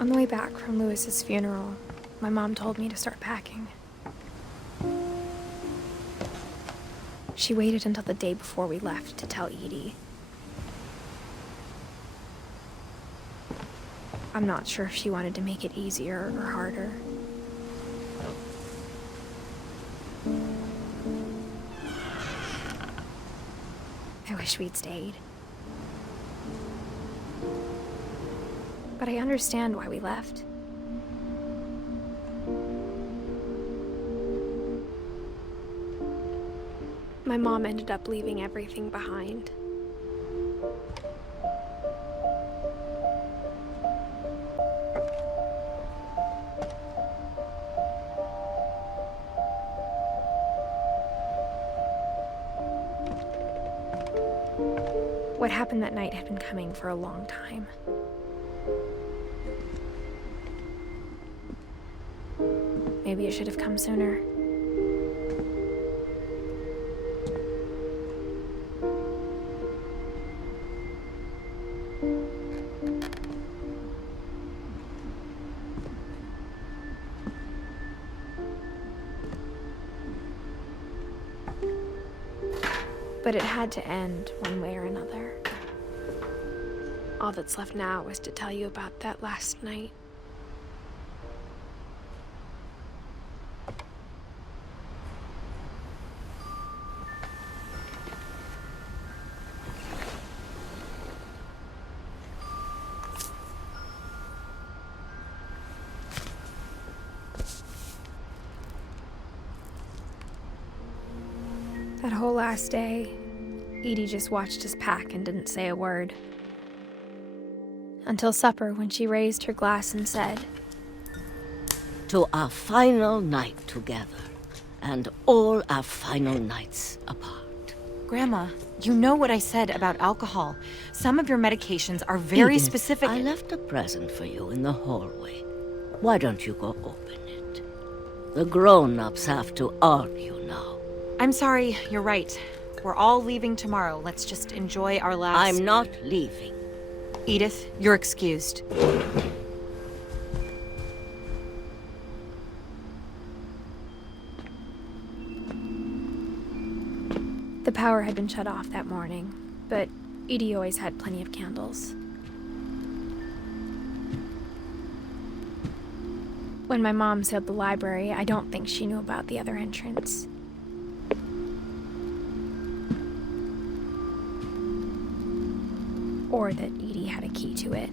On the way back from Lewis's funeral, my mom told me to start packing. She waited until the day before we left to tell Edie. I'm not sure if she wanted to make it easier or harder. I wish we'd stayed. But I understand why we left. My mom ended up leaving everything behind. What happened that night had been coming for a long time. Maybe it should have come sooner. But it had to end one way or another. All that's left now is to tell you about that last night. That whole last day, Edie just watched us pack and didn't say a word. Until supper, when she raised her glass and said, "To our final night together, and all our final nights apart." Grandma, you know what I said about alcohol. Some of your medications are very Edith, specific. I left a present for you in the hallway. Why don't you go open it? The grown-ups have to argue now. I'm sorry, you're right. We're all leaving tomorrow. Let's just enjoy our last... I'm not leaving. Edith, you're excused. the power had been shut off that morning, but Edie always had plenty of candles. When my mom sealed the library, I don't think she knew about the other entrance. Or that Edie had a key to it.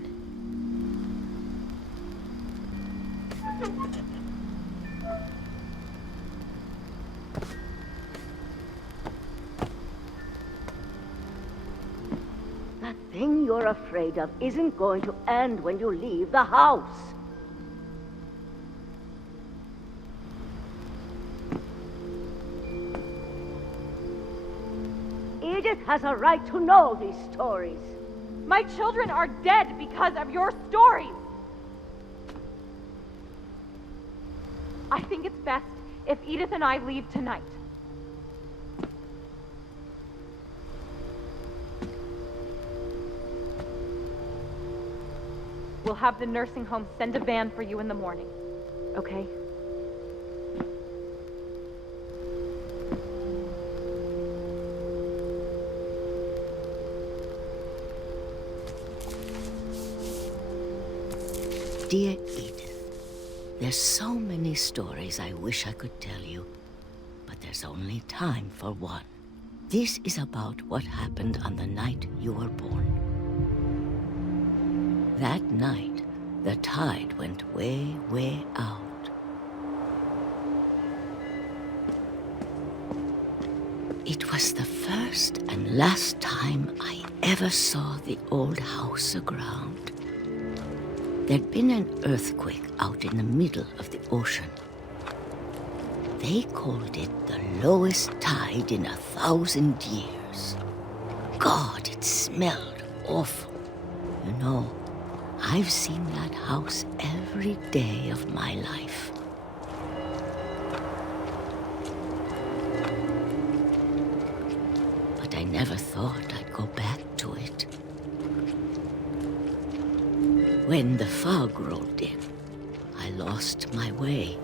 That thing you're afraid of isn't going to end when you leave the house. Edith has a right to know these stories. My children are dead because of your stories. I think it's best if Edith and I leave tonight. We'll have the nursing home send a van for you in the morning, okay? Dear Edith, there's so many stories I wish I could tell you, but there's only time for one. This is about what happened on the night you were born. That night, the tide went way, way out. It was the first and last time I ever saw the old house aground. There'd been an earthquake out in the middle of the ocean. They called it the lowest tide in 1,000 years. God, it smelled awful. You know, I've seen that house every day of my life. But I never thought I'd go back to it. when the fog rolled in, I lost my way.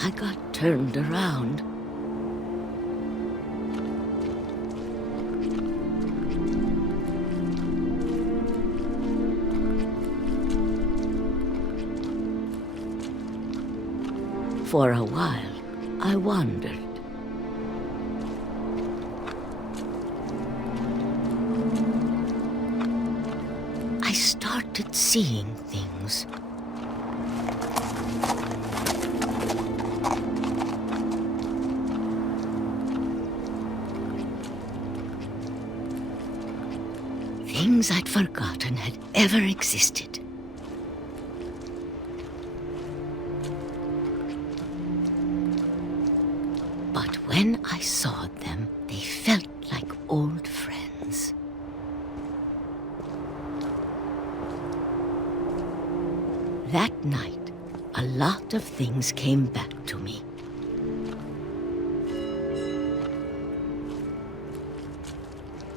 I got turned around. For a while, I wandered. I started seeing things. Things I'd forgotten had ever existed. But when I saw them, they felt like old friends. That night, a lot of things came back to me.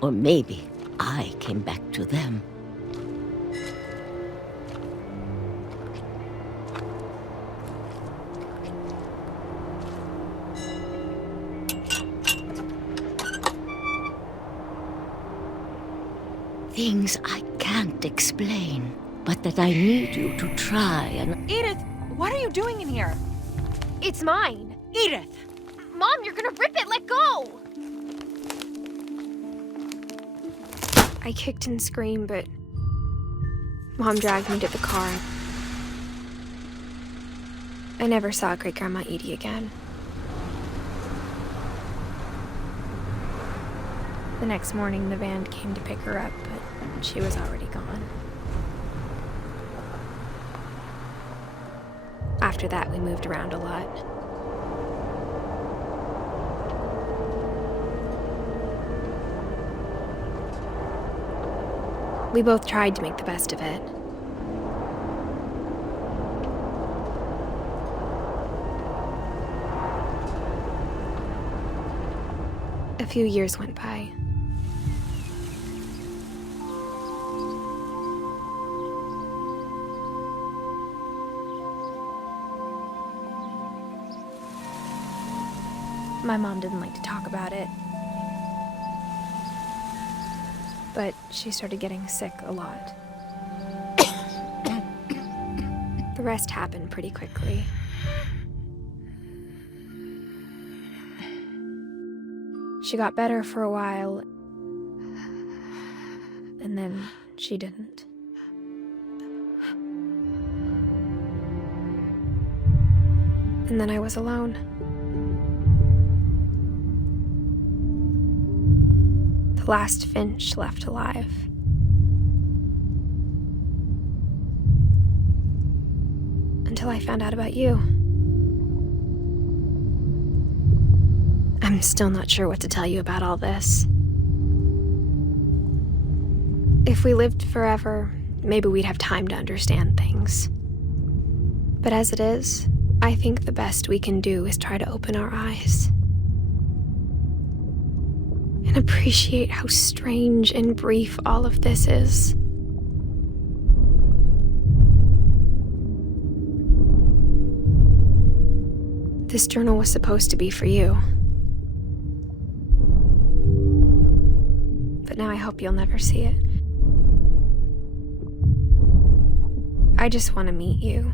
Or maybe I came back to them. Things I can't explain, but that I need you to try and... Edith, what are you doing in here? It's mine. Edith! Mom, you're gonna rip it! Let go! I kicked and screamed, but Mom dragged me to the car. I never saw Great-Grandma Edie again. The next morning, the van came to pick her up, but she was already gone. After that, we moved around a lot. We both tried to make the best of it. A few years went by. My mom didn't like to talk about it. But she started getting sick a lot. The rest happened pretty quickly. She got better for a while, and then she didn't. And then I was alone. The last Finch left alive. Until I found out about you. I'm still not sure what to tell you about all this. If we lived forever, maybe we'd have time to understand things. But as it is, I think the best we can do is try to open our eyes. And appreciate how strange and brief all of this is. This journal was supposed to be for you. But now I hope you'll never see it. I just want to meet you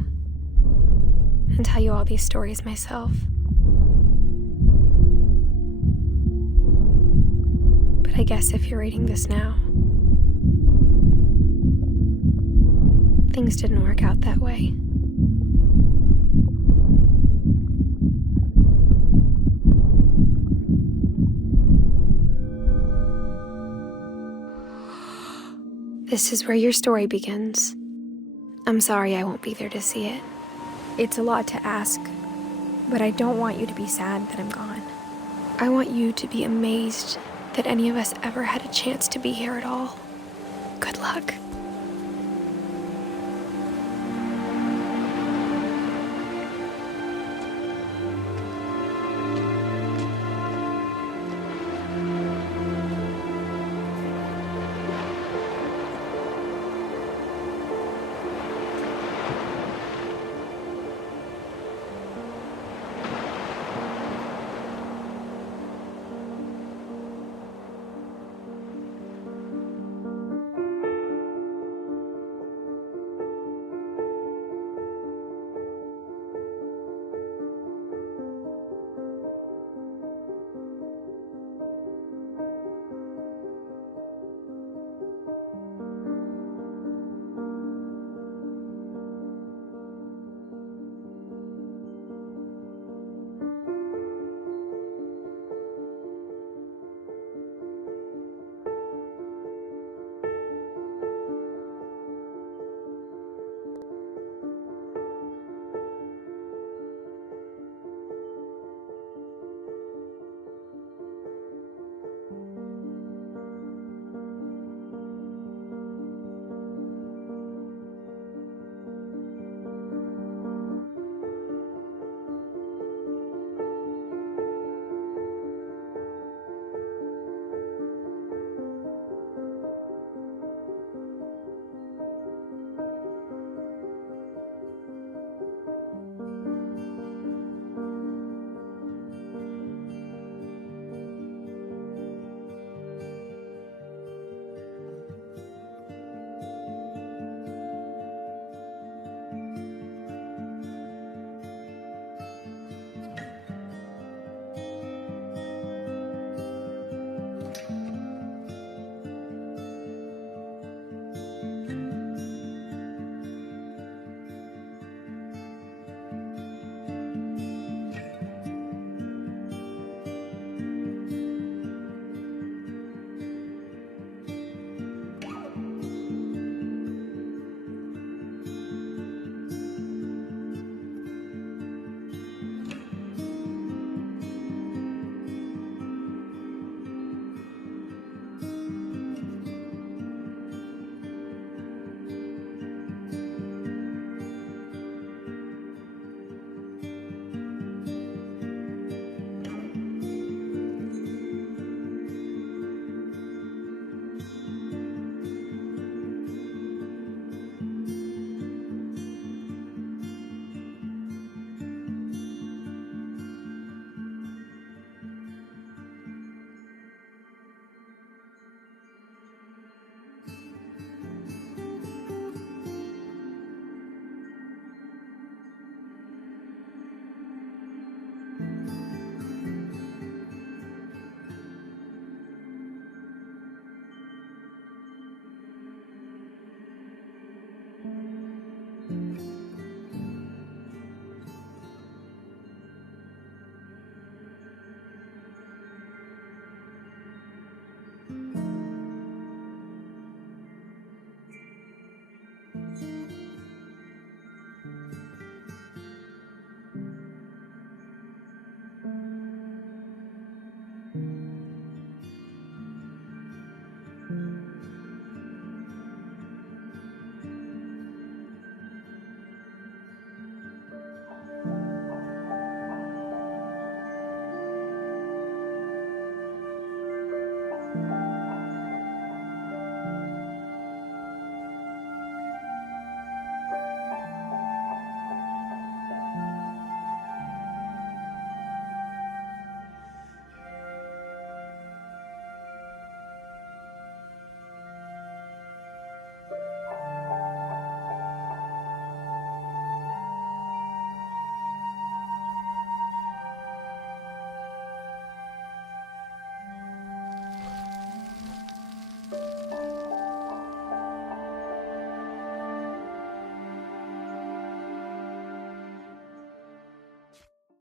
and tell you all these stories myself. But I guess if you're reading this now, things didn't work out that way. This is where your story begins. I'm sorry I won't be there to see it. It's a lot to ask, but I don't want you to be sad that I'm gone. I want you to be amazed that any of us ever had a chance to be here at all. Good luck.